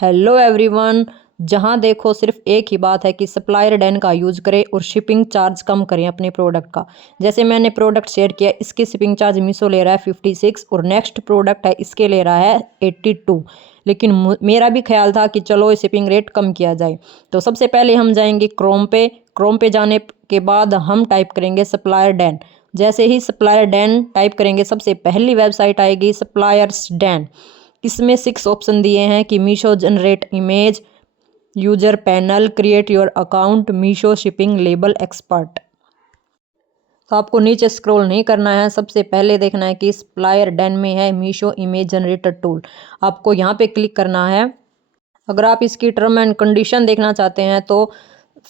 Hello everyone. जहां देखो सिर्फ एक ही बात है कि सप्लायर डैन का यूज़ करें और शिपिंग चार्ज कम करें अपने प्रोडक्ट का। जैसे मैंने प्रोडक्ट शेयर किया, इसकी शिपिंग चार्ज मीशो ले रहा है 56 और नेक्स्ट प्रोडक्ट है इसके ले रहा है 82। लेकिन मेरा भी ख्याल था कि चलो शिपिंग रेट कम किया जाए। तो सबसे पहले हम जाएंगे क्रोम पे जाने के बाद हम टाइप करेंगे सप्लायर डैन। जैसे ही सप्लायर डैन टाइप करेंगे सबसे पहली वेबसाइट आएगी सप्लायर्स डैन। इसमें 6 ऑप्शन दिए हैं कि Meesho generate image, user panel, create your account, Meesho shipping label expert. तो आपको नीचे स्क्रॉल नहीं करना है, सबसे पहले देखना है कि सप्लायर डैन में है मीशो इमेज जनरेटर टूल। आपको यहाँ पे क्लिक करना है। अगर आप इसकी टर्म एंड कंडीशन देखना चाहते हैं तो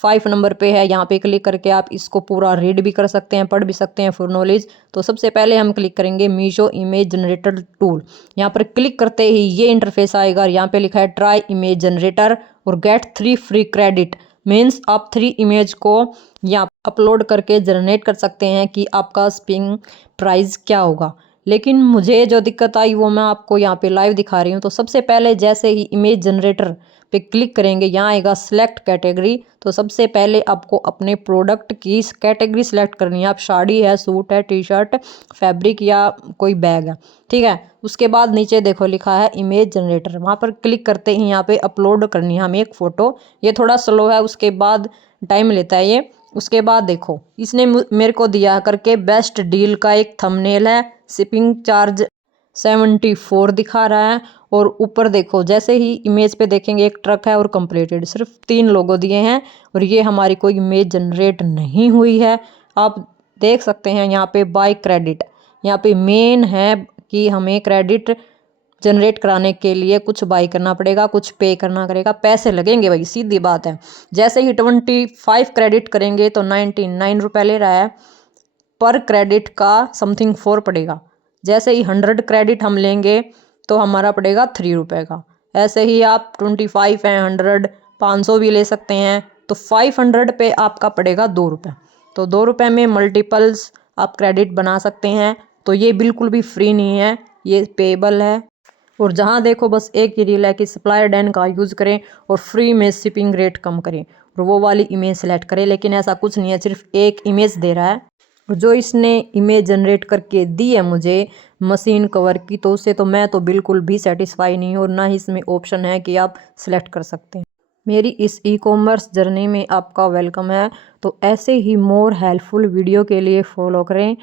5 नंबर पे है, यहाँ पे क्लिक करके आप इसको पूरा रीड भी कर सकते हैं, पढ़ भी सकते हैं फॉर नॉलेज। तो सबसे पहले हम क्लिक करेंगे मीशो इमेज जनरेटर टूल। यहाँ पर क्लिक करते ही ये इंटरफेस आएगा। यहाँ पे लिखा है ट्राई इमेज जनरेटर और गेट 3 फ्री क्रेडिट। मीन्स आप 3 इमेज को यहाँ अपलोड करके जनरेट कर सकते हैं कि आपका शिपिंग प्राइस क्या होगा। लेकिन मुझे जो दिक्कत आई वो मैं आपको यहाँ पे लाइव दिखा रही हूँ। तो सबसे पहले जैसे ही इमेज जनरेटर पे क्लिक करेंगे, यहाँ आएगा सिलेक्ट कैटेगरी। तो सबसे पहले आपको अपने प्रोडक्ट की कैटेगरी सिलेक्ट करनी है। आप साड़ी है, सूट है, टी शर्ट, फैब्रिक या कोई बैग है, ठीक है। उसके बाद नीचे देखो लिखा है इमेज जनरेटर, वहाँ पर क्लिक करते ही यहाँ पे अपलोड करनी है हमें एक फ़ोटो। ये थोड़ा स्लो है, उसके बाद टाइम लेता है ये। उसके बाद देखो इसने मेरे को दिया करके बेस्ट डील का एक थंबनेल है, शिपिंग चार्ज 74 दिखा रहा है। और ऊपर देखो जैसे ही इमेज पे देखेंगे एक ट्रक है और कंप्लीटेड, सिर्फ 3 लोगो दिए हैं और ये हमारी कोई इमेज जनरेट नहीं हुई है। आप देख सकते हैं यहाँ पे बाय क्रेडिट, यहाँ पे मेन है कि हमें क्रेडिट जनरेट कराने के लिए कुछ बाई करना पड़ेगा, कुछ पे करना पड़ेगा, पैसे लगेंगे भाई, सीधी बात है। जैसे ही 25 क्रेडिट करेंगे तो 99 रुपये ले रहा है पर क्रेडिट का, समथिंग 4 पड़ेगा। जैसे ही 100 क्रेडिट हम लेंगे तो हमारा पड़ेगा 3 रुपये का। ऐसे ही आप 25 है, 100, 500 भी ले सकते हैं तो 500 पे आपका पड़ेगा 2 रुपये। तो 2 रुपये में मल्टीपल्स आप क्रेडिट बना सकते हैं। तो ये बिल्कुल भी फ्री नहीं है, ये पेबल है। और जहाँ देखो बस एक ही रील है कि सप्लायर डैन का यूज़ करें और फ्री में शिपिंग रेट कम करें और वो वाली इमेज सेलेक्ट करें। लेकिन ऐसा कुछ नहीं है, सिर्फ एक इमेज दे रहा है और जो इसने इमेज जनरेट करके दी है मुझे मशीन कवर की, तो उससे तो मैं तो बिल्कुल भी सेटिस्फाई नहीं हूँ। और ना ही इसमें ऑप्शन है कि आप सिलेक्ट कर सकते हैं। मेरी इस ई कॉमर्स जर्नी में आपका वेलकम है। तो ऐसे ही मोर हेल्पफुल वीडियो के लिए फॉलो करें।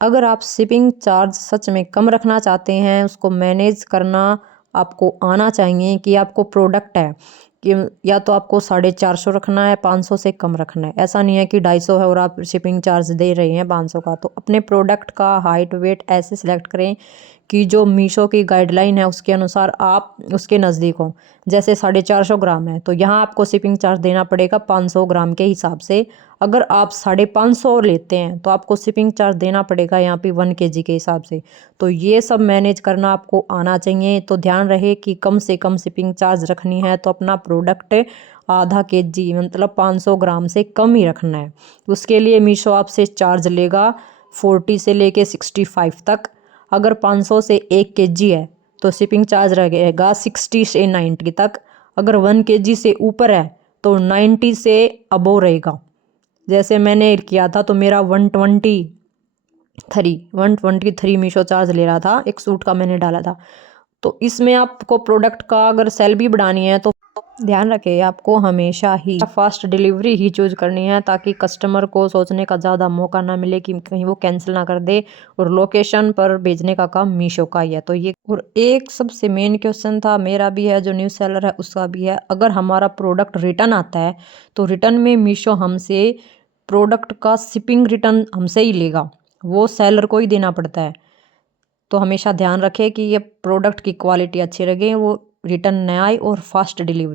अगर आप शिपिंग चार्ज सच में कम रखना चाहते हैं, उसको मैनेज करना आपको आना चाहिए कि आपको प्रोडक्ट है कि या तो आपको 450 रखना है, 500 से कम रखना है। ऐसा नहीं है कि 250 है और आप शिपिंग चार्ज दे रहे हैं 500 का। तो अपने प्रोडक्ट का हाइट वेट ऐसे सिलेक्ट करें कि जो मीशो की गाइडलाइन है उसके अनुसार आप उसके नज़दीक हो। जैसे 450 ग्राम है तो यहाँ आपको शिपिंग चार्ज देना पड़ेगा 500 ग्राम के हिसाब से। अगर आप 550 लेते हैं तो आपको शिपिंग चार्ज देना पड़ेगा यहाँ पे 1 kg के हिसाब से। तो ये सब मैनेज करना आपको आना चाहिए। तो ध्यान रहे कि कम से कम शिपिंग चार्ज रखनी है तो अपना प्रोडक्ट आधा kg मतलब 500 ग्राम से कम ही रखना है। उसके लिए मीशो आपसे चार्ज लेगा 40 से लेके 65 तक। अगर 500 से 1 kg है तो शिपिंग चार्ज रहेगा 60 से 90 तक। अगर 1 kg से ऊपर है तो 90 से अबोव रहेगा। जैसे मैंने किया था तो मेरा 123 मीशो चार्ज ले रहा था, एक सूट का मैंने डाला था। तो इसमें आपको प्रोडक्ट का अगर सेल भी बढ़ानी है तो ध्यान रखें आपको हमेशा ही फास्ट डिलीवरी ही चूज करनी है, ताकि कस्टमर को सोचने का ज़्यादा मौका ना मिले कि कहीं वो कैंसिल ना कर दे। और लोकेशन पर भेजने का काम मीशो का ही है। तो ये और एक सबसे मेन क्वेश्चन था, मेरा भी है, जो न्यू सेलर है उसका भी है। अगर हमारा प्रोडक्ट रिटर्न आता है तो रिटर्न में मीशो हमसे प्रोडक्ट का शिपिंग रिटर्न हमसे ही लेगा, वो सेलर को ही देना पड़ता है। तो हमेशा ध्यान रखें कि ये प्रोडक्ट की क्वालिटी अच्छी रहे, वो रिटर्न न आए और फास्ट डिलीवरी।